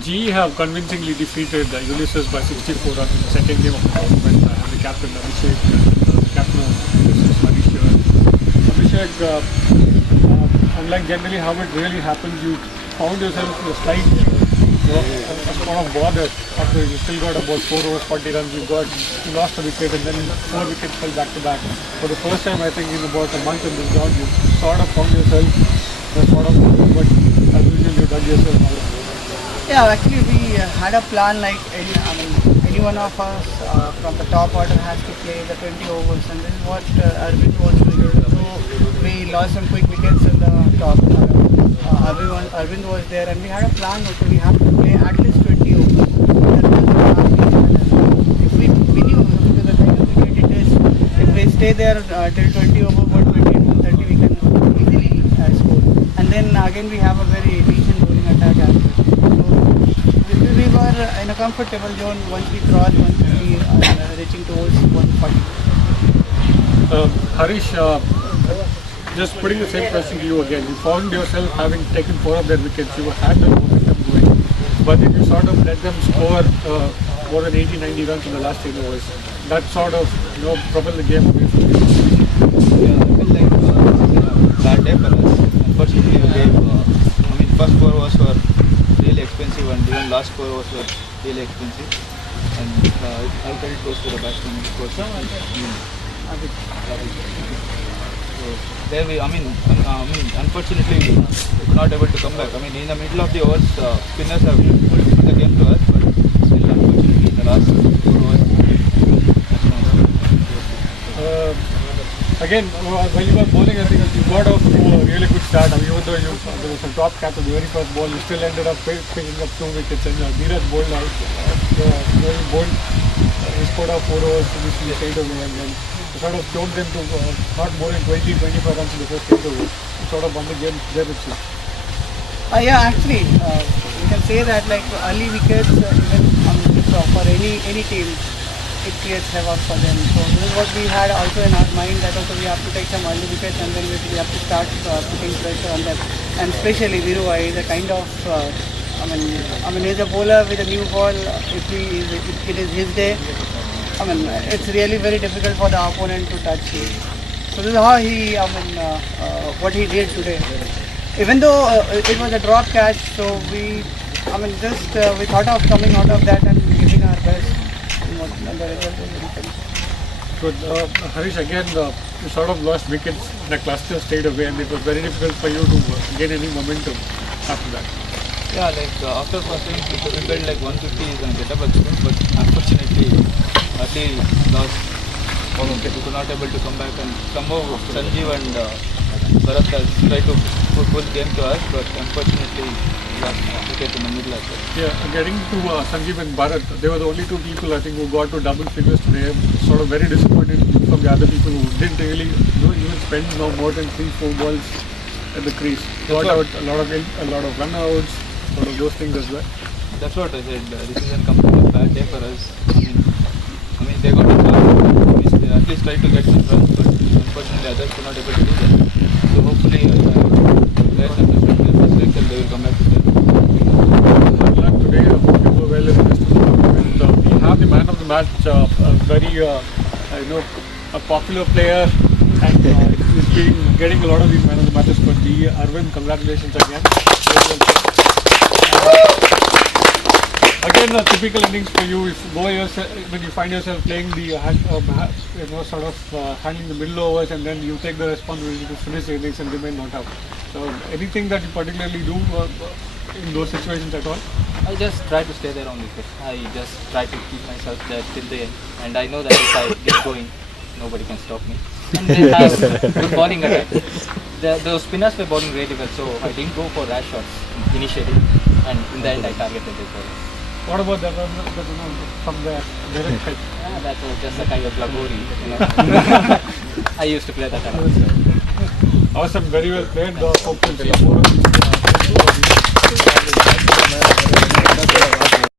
GE have convincingly defeated Ulysses by 64 runs in the second game of the tournament. And the captain Abhishek, the captain of Ulysses, Harish. Abhishek, unlike generally how it really happens, you found yourself in a slight sort of bother after you still got about 4 overs, 40 runs. You lost a wicket and then 4 wickets fell back to back. For the first time, I think in about a month in this ground, you sort of found yourself in a sort of bother, but as usual, you dug yourself out of it. Yeah, actually we had a plan like any one of us from the top order has to play the 20 overs, and this is what Arvind was doing. So we lost some quick wickets in the top order. Arvind was there, and we had a plan also. We have to play at least 20 overs. That was the plan we had. If we knew because the kind of cricket it is, if we stay there till 20 over, about 20 and 30, we can easily score. And then again we have a very decent bowling attack as well. We were in a comfortable zone once we crossed 150, reaching towards 140. Harish, just putting the same question to you again. You found yourself having taken 4 of their wickets. You had the momentum going, but then you sort of let them score more than 80-90 runs in the last 10 overs. That sort of propelled the game away from you. Yeah, I feel like bad day for us. Unfortunately, we gave. First 4 overs were really expensive, and even last 4 overs were really expensive. And all credit goes to the batsman, of course. So there unfortunately, we were not able to come back. In the middle of the overs, spinners have put the game to us, but still, unfortunately, in the last 4 overs, again, when you were bowling, I think you got off to a really good start. Even though there was some top cap of the very first ball, you still ended up picking up 2 wickets. And Dheeraj bowled out. He scored out 4 overs initially straight away, and then sort of choked them to not more than 20-25 runs in the first 8 overs. You sort of won the game there itself. Yeah, actually, we can say that like early wickets, even for any team, it creates havoc for them. So this is what we had also in our mind, that also we have to take some early wickets and then we have to start putting pressure on them. And especially Viru is a kind of, he's a bowler with a new ball. If it is his day, it's really very difficult for the opponent to touch him. So this is how he, what he did today. Even though it was a drop catch, so we thought of coming out of that and giving our best. And the result was different. Good. Harish, again, you sort of lost wickets in a cluster stayed away, and it was very difficult for you to gain any momentum after that. Yeah, after first innings, we built like 150 is going to get up again, but unfortunately, early lost. We could not able to come back, and somehow Sanjeev and Bharat tried to pull the game to us, but unfortunately, lost wicket in the middle as well. Yeah, getting to Sanjeev and Bharat, they were the only 2 people I think who got to double figures today. Sort of very disappointed from the other people who didn't really even spend more than 3-4 balls at the crease. Got out a lot of run outs, sort of those things as well. That's what I said. This is a completely bad day for us. They got a chance. They at least tried to get some runs, but unfortunately others were not able to do that. So hopefully, players have mistakes and they will come back to them. Good luck today. I hope you go well in the rest of the tournament. We have the man of the match, a very a popular player, and he's been getting a lot of these man of the matches for GE. Arvind, congratulations again. Again, a typical innings for you. If when you find yourself playing the handling the middle overs, and then you take the responsibility to finish the innings and remain not out. So, anything that you particularly do in those situations at all? I just try to stay there on wicket. I just try to keep myself there till the end, and I know that if I get going, nobody can stop me. And they have good bowling attack. The spinners were bowling really well, so I didn't go for rash shots initially, and in the end I targeted the bowlers. What about the run from the direct hit? That was just a kind of lagori, I used to play that a lot. Awesome, very well played. Hopefully,